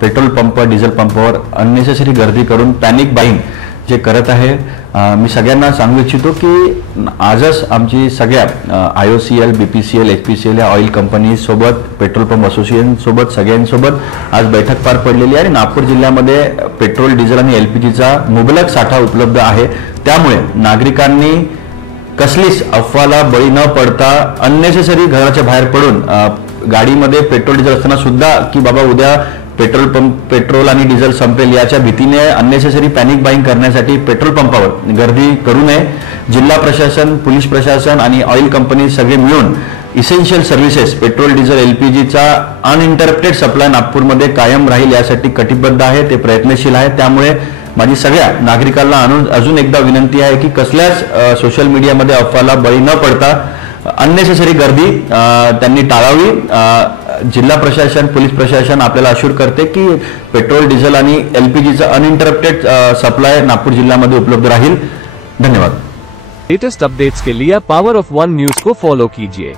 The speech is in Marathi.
पेट्रोल पंप डिझेल पंपावर अननेसेसरी गर्दी करून पॅनिक बाईंग जे करत आहे, मी सगळ्यांना सांगू इच्छितो की आजच आमची सगळ्या IOCL, BPCL, HPCL या ऑइल कंपनी सोबत, पेट्रोल पंप असोसिएशन सोबत, सगळ्यांसोबत आज बैठक पार पडलेली आहे आणि नागपूर जिल्ह्यामध्ये पेट्रोल, डिझेल आणि LPGचा मुबलक साठा उपलब्ध आहे। त्यामुळे नागरिकांनी कसलीच अफवाला बळी न पडता अननेसेसरी घराच्या बाहेर पडून गाडीमध्ये पेट्रोल डिझेल असताना सुद्धा की बाबा उद्या पेट्रोल आणि डिझेल संपेल याच्या भीतीने अननेसेसरी पॅनिक बाईंग करण्यासाठी पेट्रोल पंपावर गर्दी करू नये। जिल्हा प्रशासन, पोलीस प्रशासन आणि ऑइल कंपनी सगळे मिळून इसेन्शियल सर्व्हिसेस पेट्रोल, डिझेल, LPGचा अनइंटरप्टेड सप्लाय नागपूरमध्ये कायम राहील यासाठी कटिबद्ध आहे, ते प्रयत्नशील आहे। त्यामुळे माझी सगळ्या नागरिकांना अजून एकदा विनंती आहे की कसल्याच सोशल मीडियामध्ये अफवाला बळी न पडता अननेसेसरी गर्दी त्यांनी टाळावी। जिल्हा प्रशासन, पोलीस प्रशासन आपल्याला अश्योर करते की पेट्रोल, डिझेल आणि LPGचा अनइंटरप्टेड सप्लाय नागपूर जिल्ह्यामध्ये उपलब्ध राहील। धन्यवाद। लेटेस्ट अपडेट्स के लिए पावर ऑफ वन न्यूज को फॉलो कीजिए।